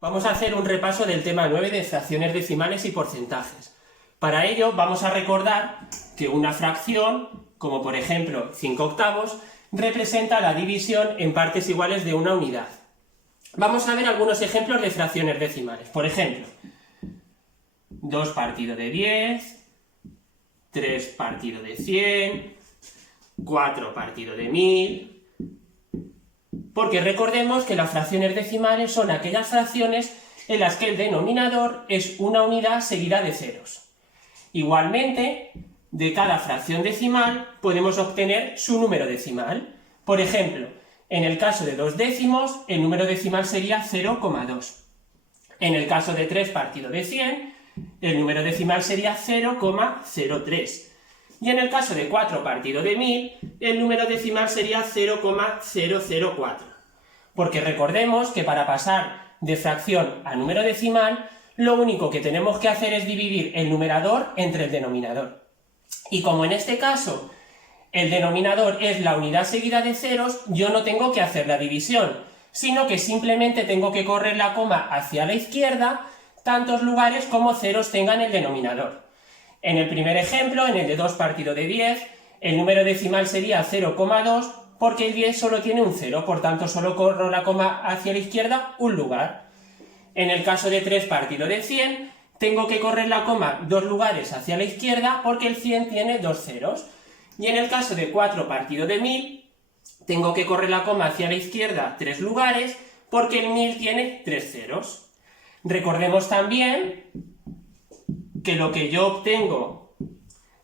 Vamos a hacer un repaso del tema 9 de fracciones decimales y porcentajes. Para ello vamos a recordar que una fracción, como por ejemplo 5 octavos, representa la división en partes iguales de una unidad. Vamos a ver algunos ejemplos de fracciones decimales. Por ejemplo, 2 partido de 10, 3 partido de 100, 4 partido de 1000... Porque recordemos que las fracciones decimales son aquellas fracciones en las que el denominador es una unidad seguida de ceros. Igualmente, de cada fracción decimal podemos obtener su número decimal. Por ejemplo, en el caso de 2 décimos, el número decimal sería 0,2. En el caso de 3 partido de 100, el número decimal sería 0,03. Y en el caso de 4 partido de 1000, el número decimal sería 0,004. Porque recordemos que para pasar de fracción a número decimal, lo único que tenemos que hacer es dividir el numerador entre el denominador. Y como en este caso el denominador es la unidad seguida de ceros, yo no tengo que hacer la división, sino que simplemente tengo que correr la coma hacia la izquierda tantos lugares como ceros tengan el denominador. En el primer ejemplo, en el de 2 partido de 10, el número decimal sería 0,2 porque el 10 solo tiene un 0, por tanto solo corro la coma hacia la izquierda un lugar. En el caso de 3 partido de 100, tengo que correr la coma 2 lugares hacia la izquierda porque el 100 tiene 2 ceros. Y en el caso de 4 partido de 1000, tengo que correr la coma hacia la izquierda 3 lugares porque el 1000 tiene 3 ceros. Recordemos también que lo que yo obtengo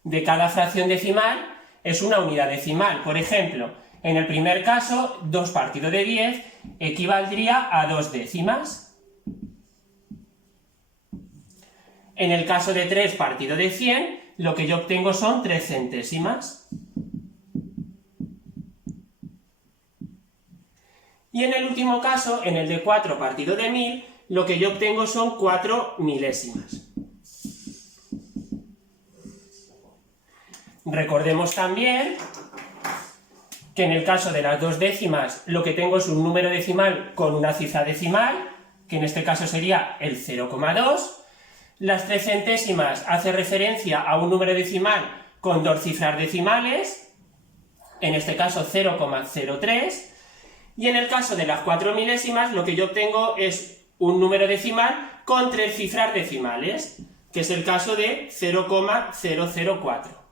de cada fracción decimal es una unidad decimal. Por ejemplo, en el primer caso, 2 partido de 10 equivaldría a 2 décimas. En el caso de 3 partido de 100, lo que yo obtengo son 3 centésimas. Y en el último caso, en el de 4 partido de 1000, lo que yo obtengo son 4 milésimas. Recordemos también que en el caso de las 2 décimas lo que tengo es un número decimal con una cifra decimal, que en este caso sería el 0,2. Las 3 centésimas hace referencia a un número decimal con 2 cifras decimales, en este caso 0,03. Y en el caso de las 4 milésimas lo que yo obtengo es un número decimal con 3 cifras decimales, que es el caso de 0,004.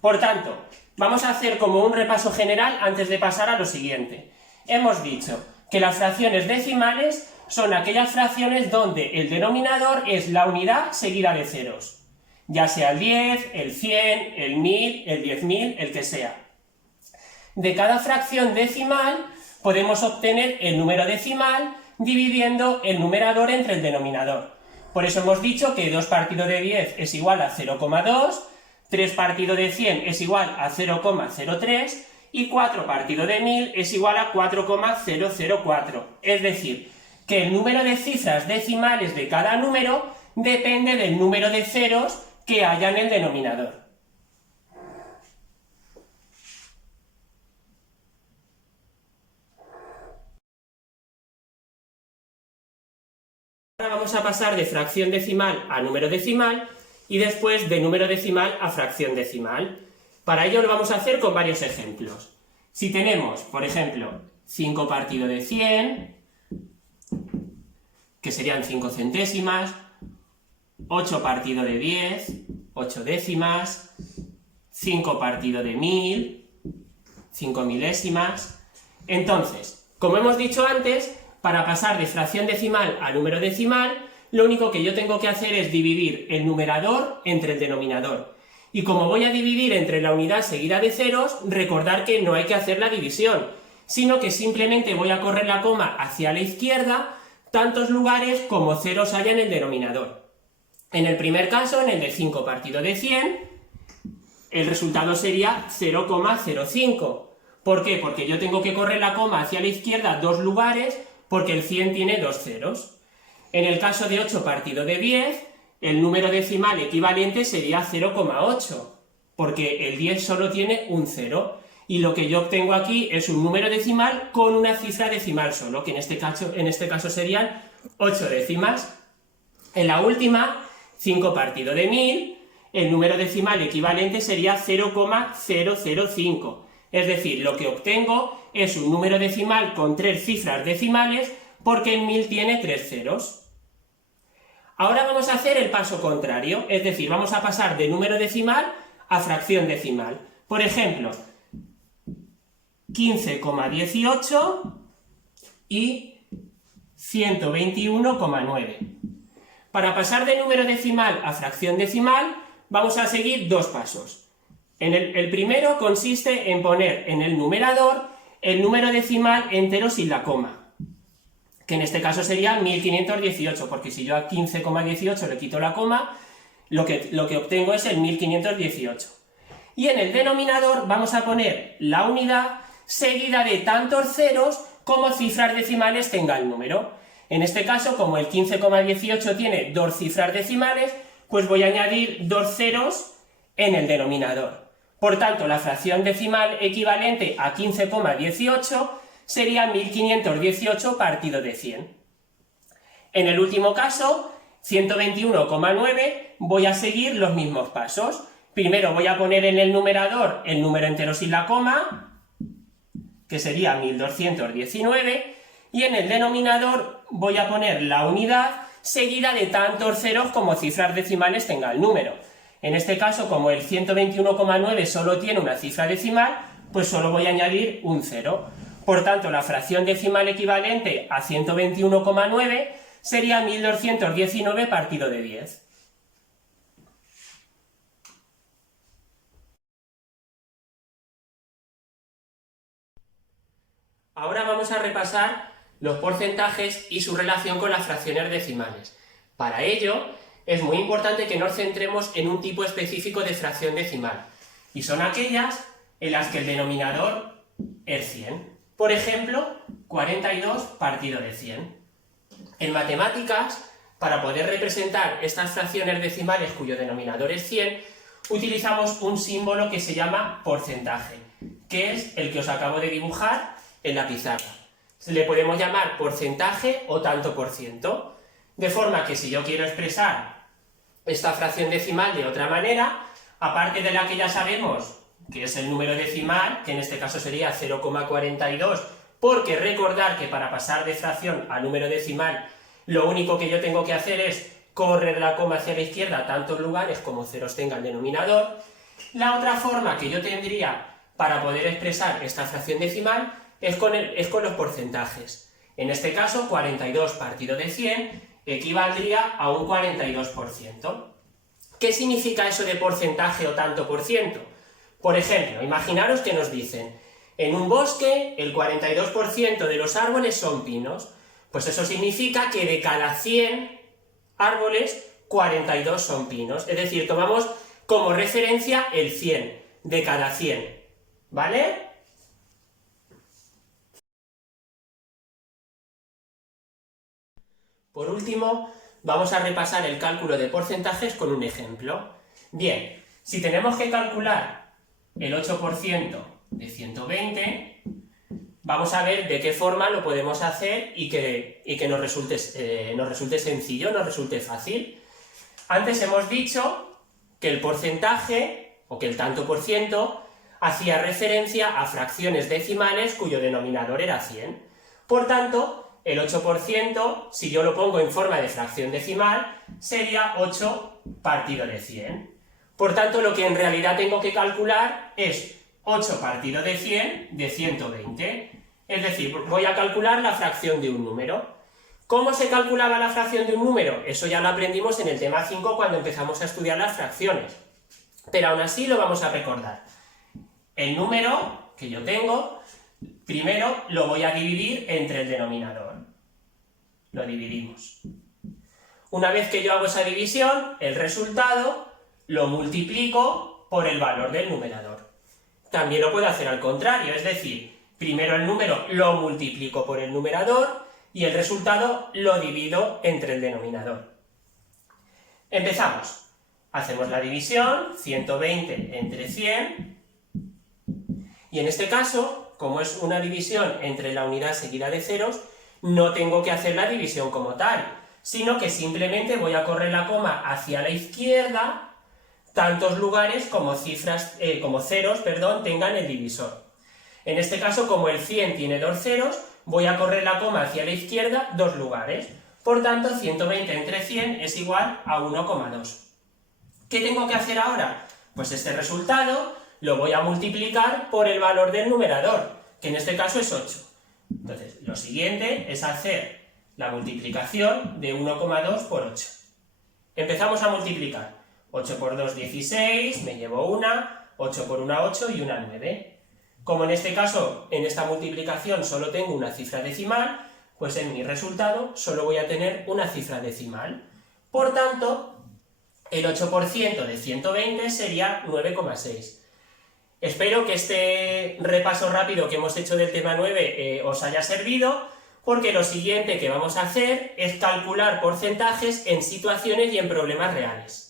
Por tanto, vamos a hacer como un repaso general antes de pasar a lo siguiente. Hemos dicho que las fracciones decimales son aquellas fracciones donde el denominador es la unidad seguida de ceros, ya sea el 10, el 100, el 1000, el 10.000, el que sea. De cada fracción decimal podemos obtener el número decimal dividiendo el numerador entre el denominador. Por eso hemos dicho que 2 partido de 10 es igual a 0,2, 3 partido de 100 es igual a 0,03 y 4 partido de 1000 es igual a 4,004. Es decir, que el número de cifras decimales de cada número depende del número de ceros que haya en el denominador. Ahora vamos a pasar de fracción decimal a número decimal y después de número decimal a fracción decimal. Para ello lo vamos a hacer con varios ejemplos. Si tenemos, por ejemplo, 5 partido de 100, que serían 5 centésimas, 8 partido de 10, 8 décimas, 5 partido de 1000, 5 milésimas. Entonces, como hemos dicho antes, para pasar de fracción decimal a número decimal, lo único que yo tengo que hacer es dividir el numerador entre el denominador. Y como voy a dividir entre la unidad seguida de ceros, recordar que no hay que hacer la división, sino que simplemente voy a correr la coma hacia la izquierda tantos lugares como ceros haya en el denominador. En el primer caso, en el de 5 partido de 100, el resultado sería 0,05. ¿Por qué? Porque yo tengo que correr la coma hacia la izquierda 2 lugares porque el 100 tiene 2 ceros. En el caso de 8 partido de 10, el número decimal equivalente sería 0,8, porque el 10 solo tiene un 0. y lo que yo obtengo aquí es un número decimal con una cifra decimal solo, que en este caso serían 8 décimas. En la última, 5 partido de 1000, el número decimal equivalente sería 0,005. Es decir, lo que obtengo es un número decimal con 3 cifras decimales porque en 1000 tiene 3 ceros. Ahora vamos a hacer el paso contrario, es decir, vamos a pasar de número decimal a fracción decimal. Por ejemplo, 15,18 y 121,9. Para pasar de número decimal a fracción decimal, vamos a seguir dos pasos. El primero consiste en poner en el numerador el número decimal entero sin la coma, que en este caso sería 1518, porque si yo a 15,18 le quito la coma, lo que obtengo es el 1518. Y en el denominador vamos a poner la unidad seguida de tantos ceros como cifras decimales tenga el número. En este caso, como el 15,18 tiene 2 cifras decimales, pues voy a añadir 2 ceros en el denominador. Por tanto, la fracción decimal equivalente a 15,18 sería 1518 partido de 100. En el último caso, 121,9, voy a seguir los mismos pasos. Primero voy a poner en el numerador el número entero sin la coma, que sería 1219, y en el denominador voy a poner la unidad seguida de tantos ceros como cifras decimales tenga el número. En este caso, como el 121,9 solo tiene una cifra decimal, pues solo voy a añadir un cero. Por tanto, la fracción decimal equivalente a 121,9 sería 1219 partido de 10. Ahora vamos a repasar los porcentajes y su relación con las fracciones decimales. Para ello, es muy importante que nos centremos en un tipo específico de fracción decimal, y son aquellas en las que el denominador es 100. Por ejemplo, 42 partido de 100. En matemáticas, para poder representar estas fracciones decimales cuyo denominador es 100, utilizamos un símbolo que se llama porcentaje, que es el que os acabo de dibujar en la pizarra. Le podemos llamar porcentaje o tanto por ciento, de forma que si yo quiero expresar esta fracción decimal de otra manera, aparte de la que ya sabemos, que es el número decimal, que en este caso sería 0,42, porque recordar que para pasar de fracción a número decimal, lo único que yo tengo que hacer es correr la coma hacia la izquierda tantos lugares como ceros tenga el denominador. La otra forma que yo tendría para poder expresar esta fracción decimal es con los porcentajes. En este caso, 42 partido de 100 equivaldría a un 42%. ¿Qué significa eso de porcentaje o tanto por ciento? Por ejemplo, imaginaros que nos dicen, en un bosque el 42% de los árboles son pinos. Pues eso significa que de cada 100 árboles, 42 son pinos. Es decir, tomamos como referencia el 100, de cada 100. ¿Vale? Por último, vamos a repasar el cálculo de porcentajes con un ejemplo. Bien, si tenemos que calcular el 8% de 120, vamos a ver de qué forma lo podemos hacer y que nos resulte sencillo, nos resulte fácil. Antes hemos dicho que el porcentaje, o que el tanto por ciento, hacía referencia a fracciones decimales cuyo denominador era 100. Por tanto, el 8%, si yo lo pongo en forma de fracción decimal, sería 8 partido de 100. Por tanto, lo que en realidad tengo que calcular es 8 partido de 100 de 120. Es decir, voy a calcular la fracción de un número. ¿Cómo se calculaba la fracción de un número? Eso ya lo aprendimos en el tema 5 cuando empezamos a estudiar las fracciones. Pero aún así lo vamos a recordar. El número que yo tengo, primero lo voy a dividir entre el denominador. Lo dividimos. Una vez que yo hago esa división, el resultado lo multiplico por el valor del numerador. También lo puedo hacer al contrario, es decir, primero el número lo multiplico por el numerador y el resultado lo divido entre el denominador. Empezamos. Hacemos la división, 120 entre 100, Y en este caso, como es una división entre la unidad seguida de ceros, no tengo que hacer la división como tal, sino que simplemente voy a correr la coma hacia la izquierda tantos lugares como ceros, tengan el divisor. En este caso, como el 100 tiene 2 ceros, voy a correr la coma hacia la izquierda 2 lugares. Por tanto, 120 entre 100 es igual a 1,2. ¿Qué tengo que hacer ahora? Pues este resultado lo voy a multiplicar por el valor del numerador, que en este caso es 8. Entonces, lo siguiente es hacer la multiplicación de 1,2 por 8. Empezamos a multiplicar. 8 por 2, 16, me llevo 1, 8 por 1, 8 y 1, 9. Como en este caso, en esta multiplicación solo tengo una cifra decimal, pues en mi resultado solo voy a tener una cifra decimal. Por tanto, el 8% de 120 sería 9,6. Espero que este repaso rápido que hemos hecho del tema 9 os haya servido, porque lo siguiente que vamos a hacer es calcular porcentajes en situaciones y en problemas reales.